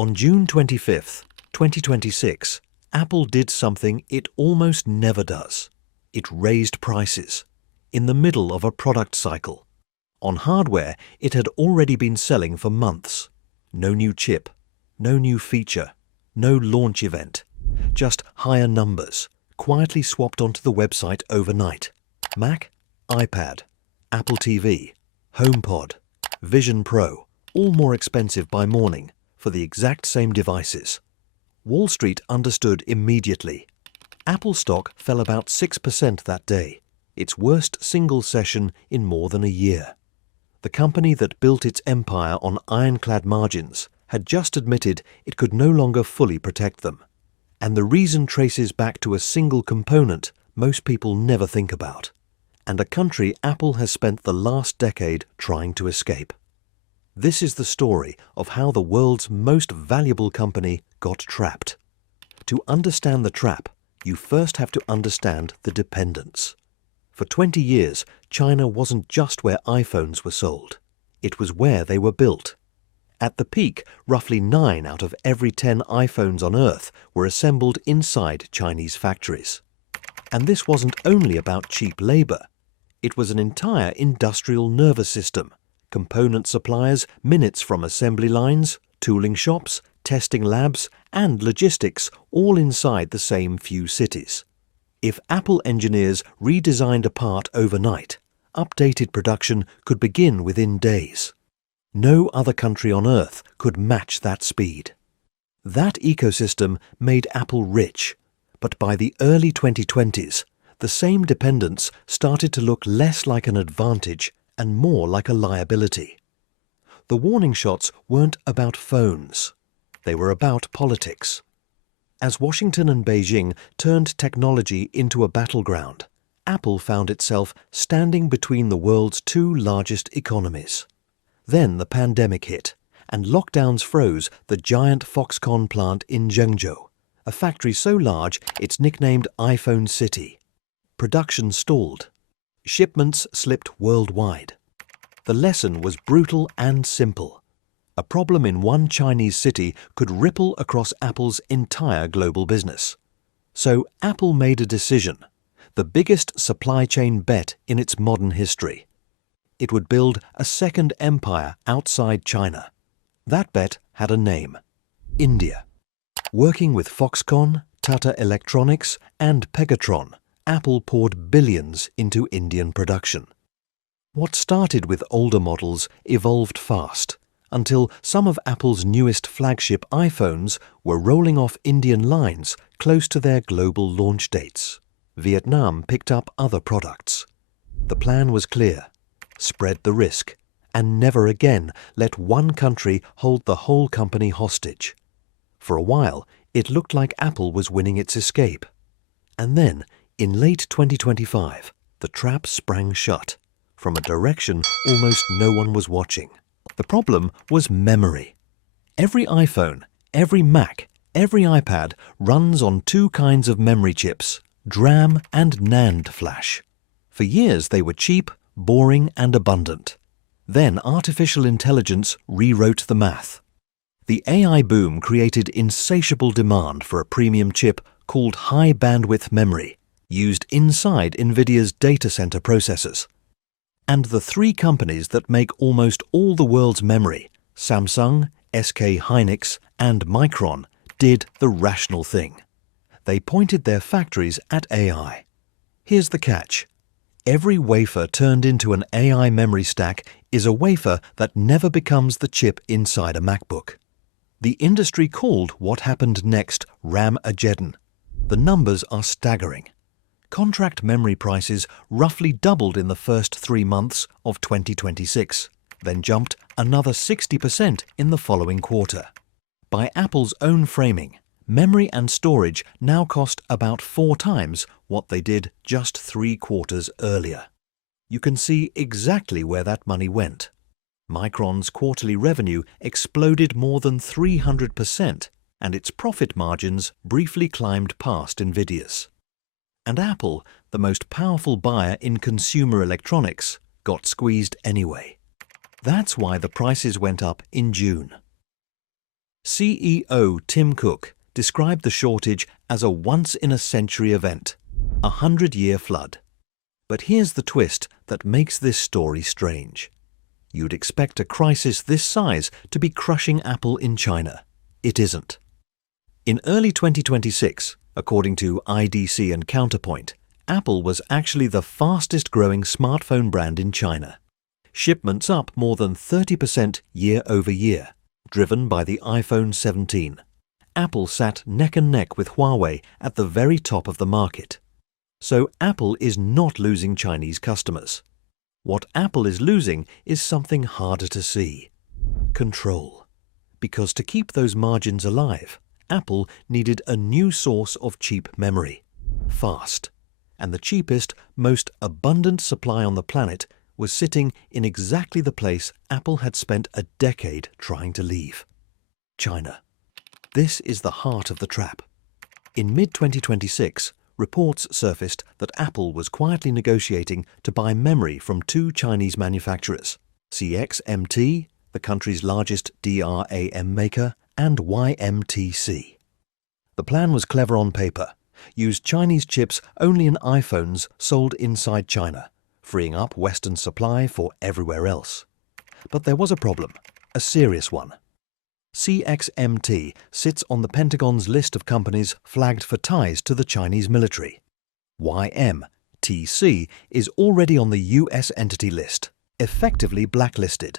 On June 25th, 2026, Apple did something it almost never does. It raised prices in the middle of a product cycle. On hardware it had already been selling for months. No new chip, no new feature, no launch event, just higher numbers, quietly swapped onto the website overnight. Mac, iPad, Apple TV, HomePod, Vision Pro, all more expensive by morning for the exact same devices. Wall Street understood immediately. Apple stock fell about 6% that day, its worst single session in more than a year. The company that built its empire on ironclad margins had just admitted it could no longer fully protect them. And the reason traces back to a single component most people never think about, and a country Apple has spent the last decade trying to escape. This is the story of how the world's most valuable company got trapped. To understand the trap, you first have to understand the dependence. For 20 years, China wasn't just where iPhones were sold. It was where they were built. At the peak, roughly 9 out of every 10 iPhones on Earth were assembled inside Chinese factories. And this wasn't only about cheap labor. It was an entire industrial nervous system. Component suppliers minutes from assembly lines, tooling shops, testing labs, and logistics all inside the same few cities. If Apple engineers redesigned a part overnight, updated production could begin within days. No other country on Earth could match that speed. That ecosystem made Apple rich, but by the early 2020s, the same dependence started to look less like an advantage and more like a liability. The warning shots weren't about phones. They were about politics. As Washington and Beijing turned technology into a battleground, Apple found itself standing between the world's two largest economies. Then the pandemic hit, and lockdowns froze the giant Foxconn plant in Zhengzhou, a factory so large it's nicknamed iPhone City. Production stalled. Shipments slipped worldwide. The lesson was brutal and simple. A problem in one Chinese city could ripple across Apple's entire global business. So Apple made a decision, the biggest supply chain bet in its modern history. It would build a second empire outside China. That bet had a name: India. Working with Foxconn, Tata Electronics, and Pegatron, Apple poured billions into Indian production. What started with older models evolved fast, until some of Apple's newest flagship iPhones were rolling off Indian lines close to their global launch dates. Vietnam picked up other products. The plan was clear: spread the risk, and never again let one country hold the whole company hostage. For a while, it looked like Apple was winning its escape. And then, in late 2025, the trap sprang shut, from a direction almost no one was watching. The problem was memory. Every iPhone, every Mac, every iPad runs on two kinds of memory chips, DRAM and NAND flash. For years they were cheap, boring and abundant. Then artificial intelligence rewrote the math. The AI boom created insatiable demand for a premium chip called high-bandwidth memory, used inside NVIDIA's data center processors. And the three companies that make almost all the world's memory, Samsung, SK Hynix, and Micron, did the rational thing. They pointed their factories at AI. Here's the catch: every wafer turned into an AI memory stack is a wafer that never becomes the chip inside a MacBook. The industry called what happened next RAM-ageddon. The numbers are staggering. Contract memory prices roughly doubled in the first 3 months of 2026, then jumped another 60% in the following quarter. By Apple's own framing, memory and storage now cost about 4 times what they did just 3 quarters earlier. You can see exactly where that money went. Micron's quarterly revenue exploded more than 300%, and its profit margins briefly climbed past NVIDIA's. And Apple, the most powerful buyer in consumer electronics, got squeezed anyway. That's why the prices went up in June. CEO Tim Cook described the shortage as a once-in-a-century event, a 100-year flood. But here's the twist that makes this story strange. You'd expect a crisis this size to be crushing Apple in China. It isn't. In early 2026, according to IDC and Counterpoint, Apple was actually the fastest-growing smartphone brand in China. Shipments up more than 30% year-over-year, driven by the iPhone 17. Apple sat neck and neck with Huawei at the very top of the market. So Apple is not losing Chinese customers. What Apple is losing is something harder to see: control. Because to keep those margins alive, Apple needed a new source of cheap memory, fast. And the cheapest, most abundant supply on the planet was sitting in exactly the place Apple had spent a decade trying to leave: China. This is the heart of the trap. In mid-2026, reports surfaced that Apple was quietly negotiating to buy memory from two Chinese manufacturers, CXMT, the country's largest DRAM maker, and YMTC. The plan was clever on paper: used Chinese chips only in iPhones sold inside China, freeing up Western supply for everywhere else. But there was a problem, a serious one. CXMT sits on the Pentagon's list of companies flagged for ties to the Chinese military. YMTC is already on the US entity list, effectively blacklisted.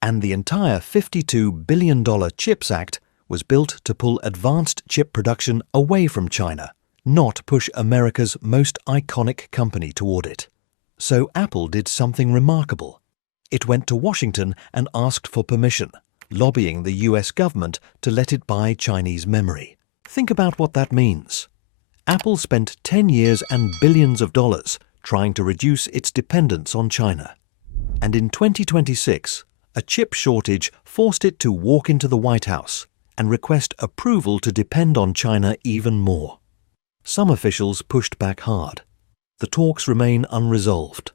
And the entire $52 billion CHIPS Act was built to pull advanced chip production away from China, not push America's most iconic company toward it. So Apple did something remarkable. It went to Washington and asked for permission, lobbying the US government to let it buy Chinese memory. Think about what that means. Apple spent 10 years and billions of dollars trying to reduce its dependence on China. And in 2026, a chip shortage forced it to walk into the White House and request approval to depend on China even more. Some officials pushed back hard. The talks remain unresolved,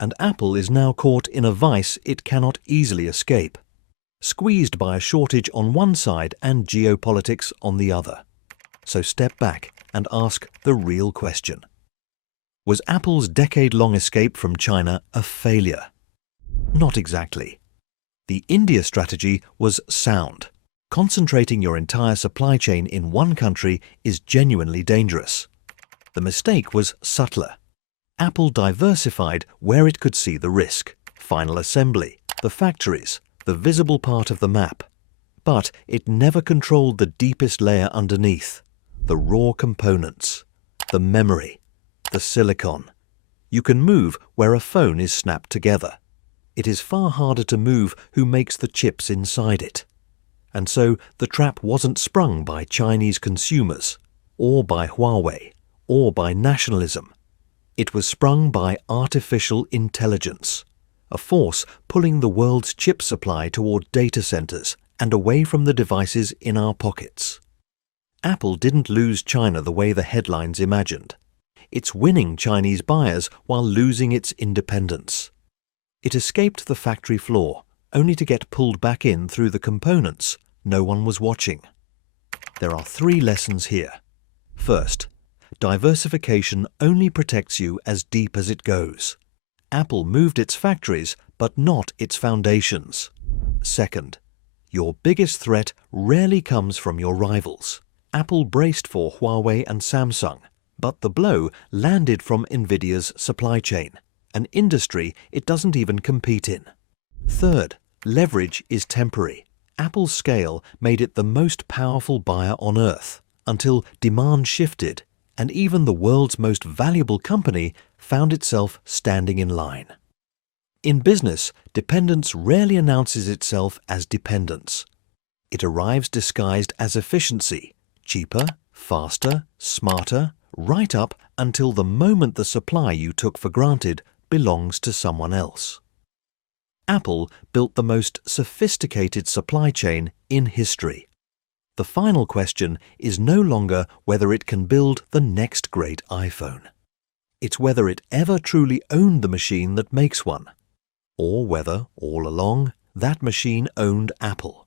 and Apple is now caught in a vice it cannot easily escape, squeezed by a shortage on one side and geopolitics on the other. So step back and ask the real question. Was Apple's decade-long escape from China a failure? Not exactly. The India strategy was sound. Concentrating your entire supply chain in one country is genuinely dangerous. The mistake was subtler. Apple diversified where it could see the risk: final assembly, the factories, the visible part of the map. But it never controlled the deepest layer underneath: the raw components, the memory, the silicon. You can move where a phone is snapped together. It is far harder to move who makes the chips inside it. And so the trap wasn't sprung by Chinese consumers, or by Huawei, or by nationalism. It was sprung by artificial intelligence, a force pulling the world's chip supply toward data centers and away from the devices in our pockets. Apple didn't lose China the way the headlines imagined. It's winning Chinese buyers while losing its independence. It escaped the factory floor, only to get pulled back in through the components no one was watching. There are 3 lessons here. First, diversification only protects you as deep as it goes. Apple moved its factories, but not its foundations. Second, your biggest threat rarely comes from your rivals. Apple braced for Huawei and Samsung, but the blow landed from Nvidia's supply chain, an industry it doesn't even compete in. Third, leverage is temporary. Apple's scale made it the most powerful buyer on Earth, until demand shifted, and even the world's most valuable company found itself standing in line. In business, dependence rarely announces itself as dependence. It arrives disguised as efficiency, cheaper, faster, smarter, right up until the moment the supply you took for granted belongs to someone else. Apple built the most sophisticated supply chain in history. The final question is no longer whether it can build the next great iPhone. It's whether it ever truly owned the machine that makes one, or whether, all along, that machine owned Apple.